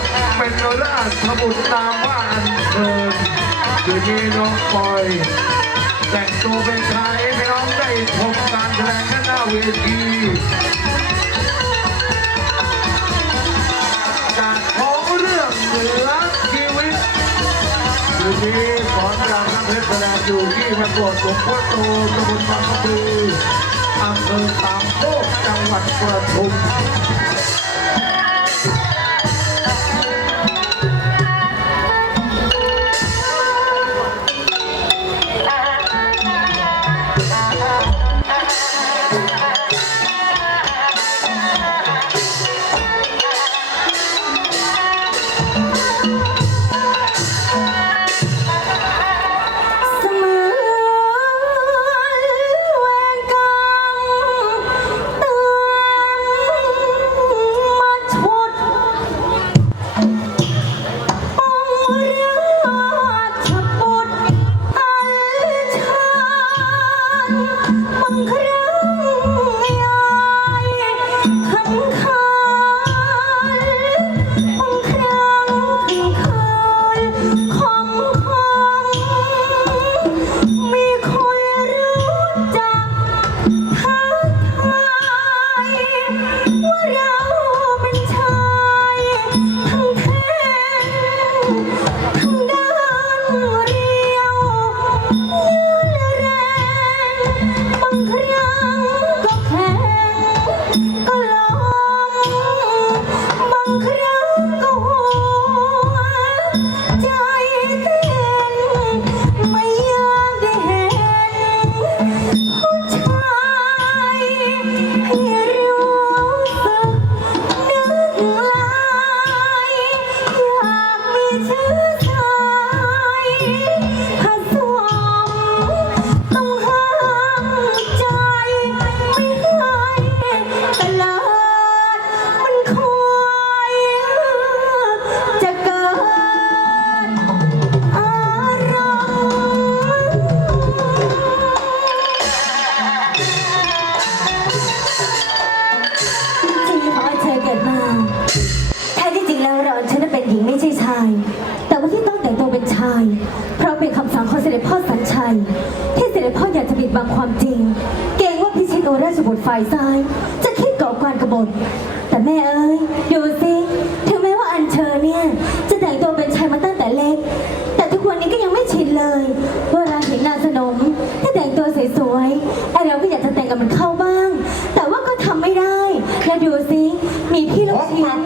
ทเป็นราชบุตรนามว่าอันเชิญคืนนี้น้องปอย แต่งตัวเป็นชายให้พี่น้องได้ชมการแสดงหน้าเวทีจากของเรื่องเหนือชีวิตคืนนี้สอนรามน้ำเพชรแสดงอยู่ที่วัดโบสถ์หลวงพ่อโตตำบลบางกะปิอำเภอสามโคกจังหวัดประทุม ว่าเรา ชื่อชายผสมต้องห้ามใจ ไม่ให้ตลาดมันคอยจะเกิดอารมณ์จริงของอันเชยเกิดมาแท้ที่จริงแล้วเราอันเชนั้น แต่ว่าที่ต้องแต่งตัวเป็นชาย เพราะเป็นคำสั่งของเสด็จพ่อสัญชัย ที่เสด็จพ่ออยากจะปิดบังความจริง เกรงว่าพิชิตโอราชบุตรฝ่ายซ้าย จะคิดก่อการกบฏแต่แม่เอ้ยดูสิถึงแม้ว่าอันเชิญเนี่ยจะแต่งตัวเป็นชายมาตั้งแต่เล็ก แต่ทุกวันนี้ก็ยังไม่ชินเลยเวลาเห็นนางสนมถ้าแต่งตัวสวยๆไอเราก็อยากจะแต่งกับมันเข้าบ้าง แต่ว่าก็ทำไม่ได้แล้วดูสิมีพี่ลูกชิ้น